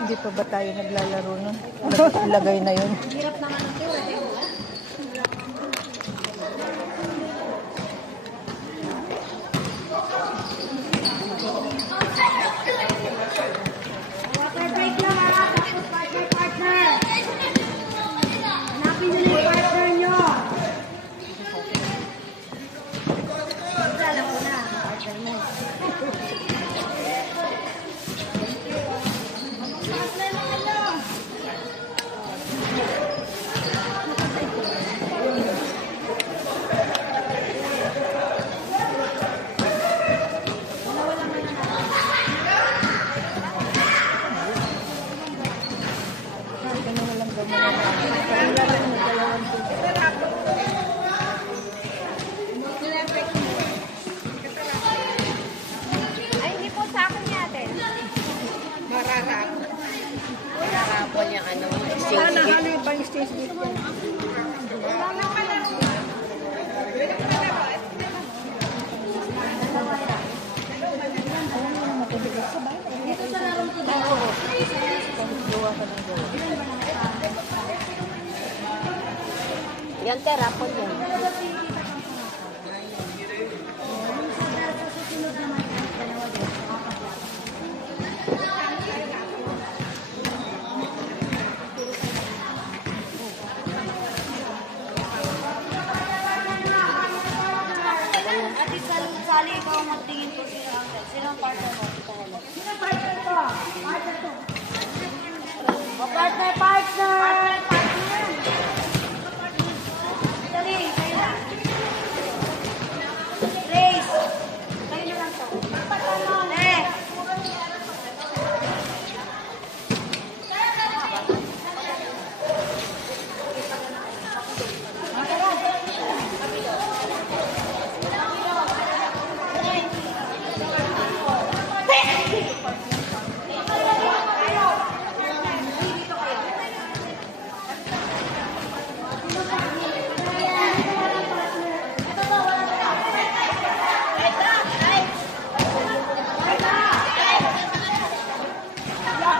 Hindi pa ba tayo naglalaro nun? Ilagay na yun. Hirap naman ito. Water break lang ha. Tapos partner. Hanapin nyo na yung partner nyo. Alam ko na. Partner mo. Ay, hindi po sa akin natin. Mararapon yung ano, stage gate. Pa yung stage gate yan. Dito sa larong ko. Gawa ka ng gawa. Yan, terapon yan. Susunod naman. Sino partner to? Partner to. Partner, partner. Dali, kayo na. Grace. Kayo na lang to. Patanong.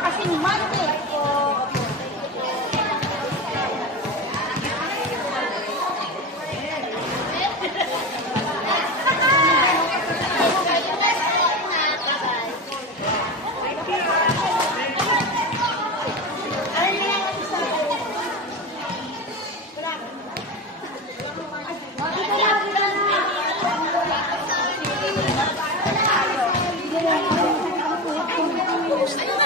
Kasing mante. Ano